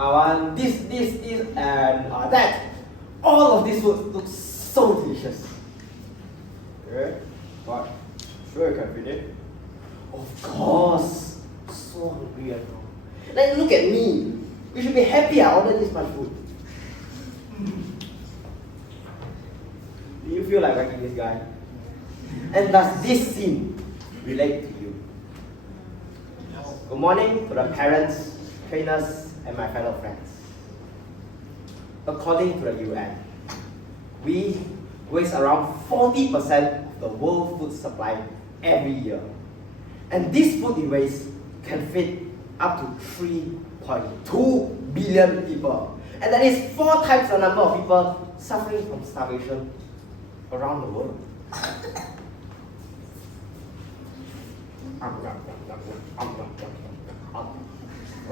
I want this, and that. All of these foods look so delicious. Okay, but sure you can finish. Of course. So hungry right now. Like, look at me. You should be happy I ordered this much food. Do you feel like whacking this guy? And does this scene relate to you? Good morning to the parents, trainers, and my fellow friends. According to the UN, we waste around 40% of the world food supply every year. And this food we waste can feed up to 3.2 billion people. And that is 4 times the number of people suffering from starvation around the world.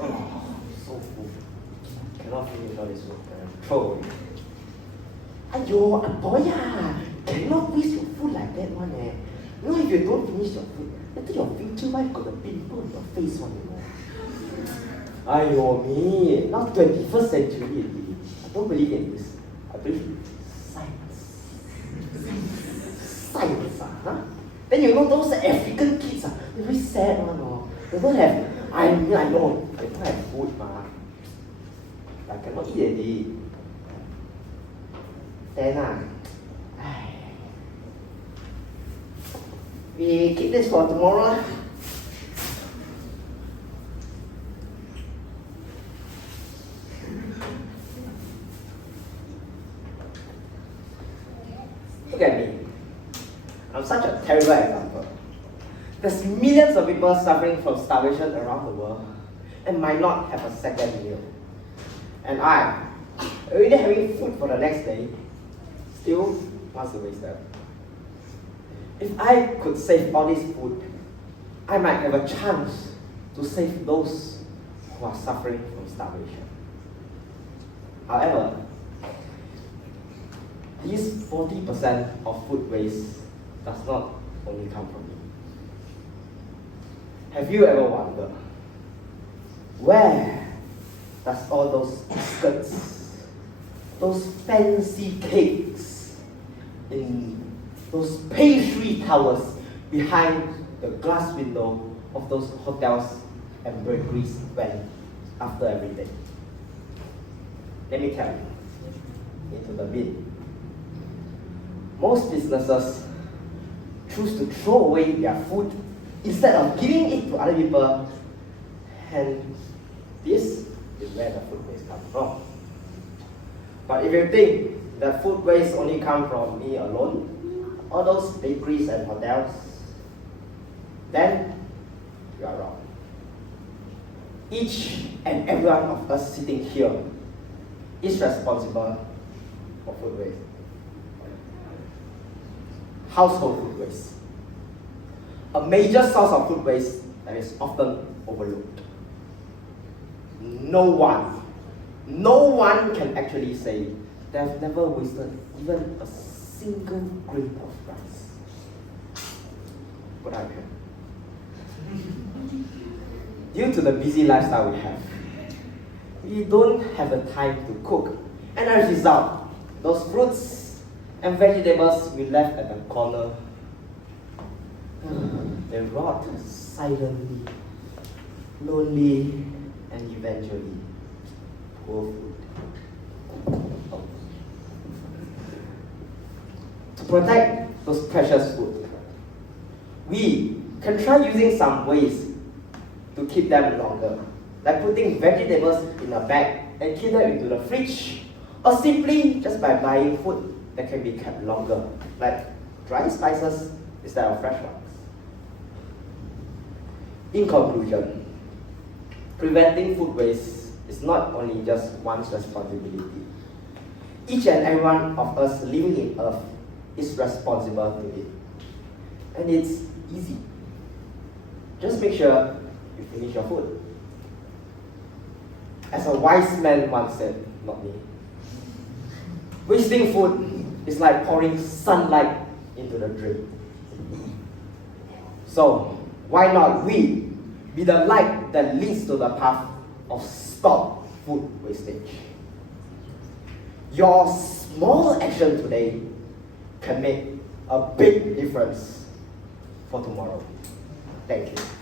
Oh, so full. Cannot finish all this food. Throw away. Aiyo, boy, cannot waste your food like that one. You know, if you don't finish your food, later your future wife got a pimple on your face one, you know. Aiyo, me. Now 21st century already. I don't believe in this. I believe in science. Science, huh? Then you know those African kids, they're very sad one, no? They don't have, I know, they don't have food, ma. I cannot eat already. Then, we keep this for tomorrow. Look at me. I'm such a terrible example. There's millions of people suffering from starvation around the world and might not have a second meal. And I, already having food for the next day, still wants to waste them. If I could save all this food, I might have a chance to save those who are suffering from starvation. However, these 40% of food waste does not only come from me. Have you ever wondered, where does all those biscuits, those fancy cakes, in those pastry towers behind the glass window of those hotels and bakeries went after every day? Let me tell you, into the bin. Most businesses choose to throw away their food instead of giving it to other people, and this is where the food waste comes from. But if you think that food waste only comes from me alone, all those bakeries and hotels, then you are wrong. Each and every one of us sitting here is responsible for food waste. Household food waste. A major source of food waste that is often overlooked. No one can actually say they have never wasted even a single grain of rice. But I can. Due to the busy lifestyle we have, we don't have the time to cook. And as a result, those fruits and vegetables we left at the corner, they rot silently, lonely, and eventually poor food. To protect those precious food, we can try using some ways to keep them longer, like putting vegetables in a bag and keep them into the fridge, or simply just by buying food that can be kept longer, like dry spices instead of fresh ones. In conclusion, preventing food waste is not only just one's responsibility. Each and every one of us living in Earth is responsible to it. And it's easy. Just make sure you finish your food. As a wise man once said, not me, wasting food is like pouring sunlight into the drink. So, why not we be the light that leads to the path of stop food wastage. Your small action today can make a big difference for tomorrow. Thank you.